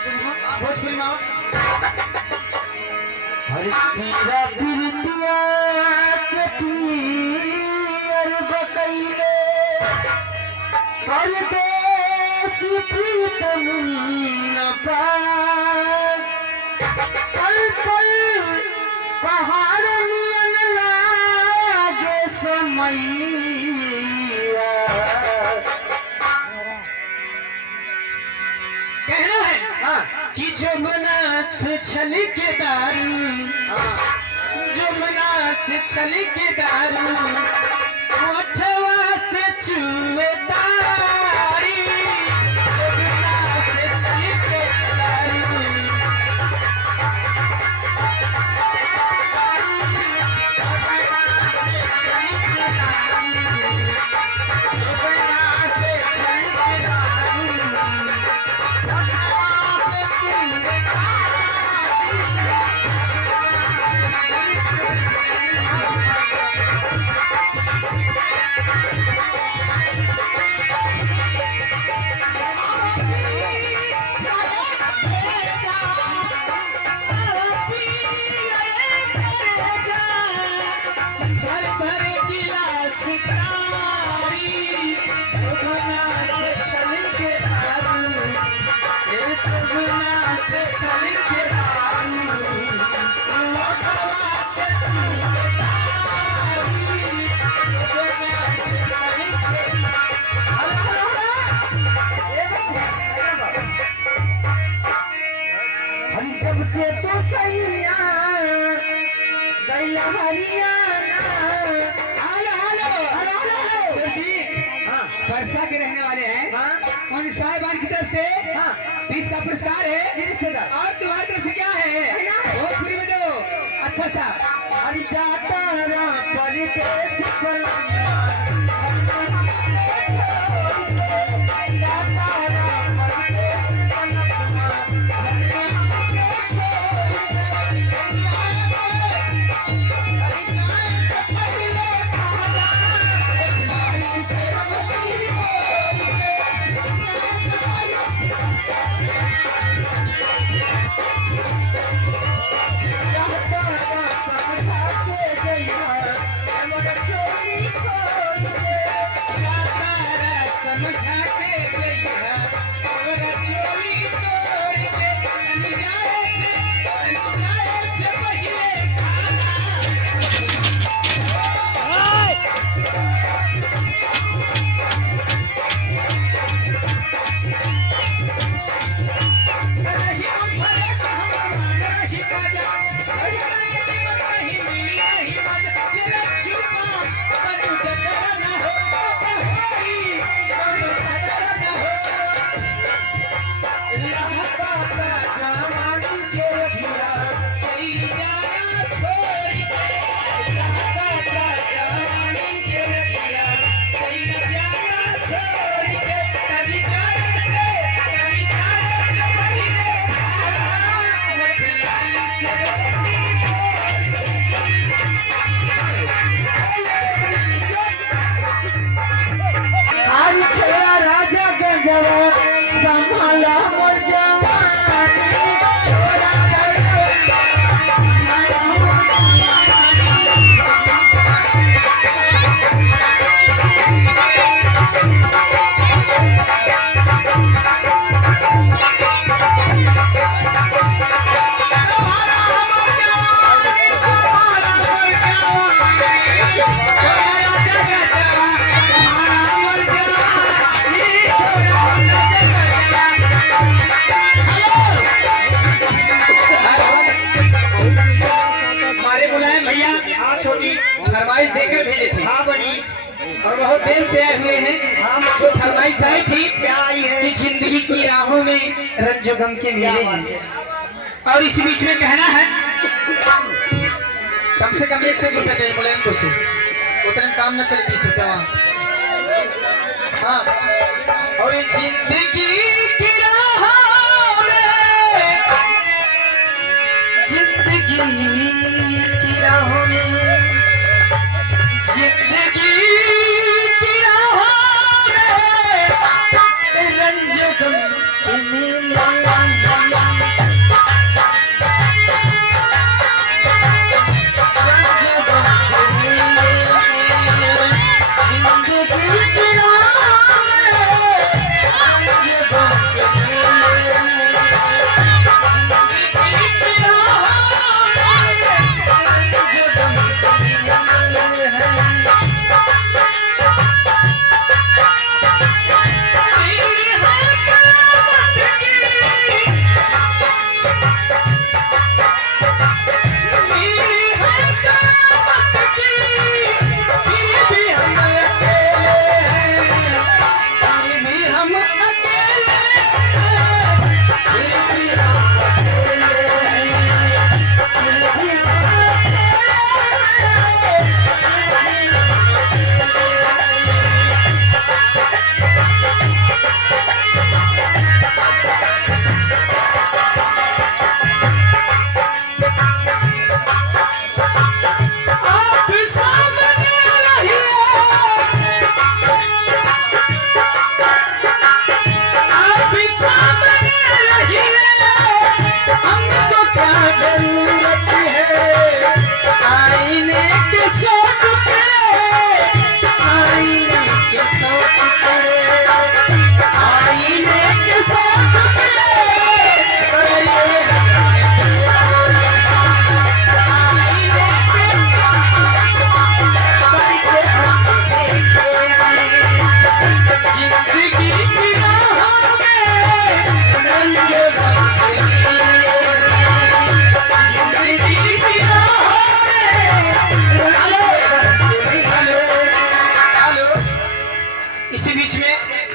भोजपुरी माँ हरि पीरा पीरतिया के पीर बकैले परदेसी प्रीतम न पाए पल पल पहाड़ नियन लागे समैया। कहना है कि जो मनास छल के दारू, जो मनास छल के दारू होठवा से चूमे तारी, जो मनास छल के दारू जब से तो सैया गैला हरियाणा। हेलो हेलो सर जी, वर्षा के रहने वाले हैं और साहिबान की तरफ से 20 का पुरस्कार है। और तुम्हारी तरफ से क्या है? भोजपुरी में दो अच्छा सा। अरे जाता रहा परदेश संभाला मोर जवानी छोड़ा फरमाइश देकर भेजे थे। हाँ बड़ी और बहुत देर से आए हुए हैं। जो फरमाइश आई थी कि जिंदगी की राहों में रंजो गम के मेले हैं। और इस बीच में कहना है कम से कम 100 रुपया चाहिए बोले तो से उतने में काम न चले 20 रुपया वहाँ। हाँ और ये जिंदगी की राहों में, जिंदगी की राहों में, जिंदगी की राहों में रंजो गम के मेले इसी बीच में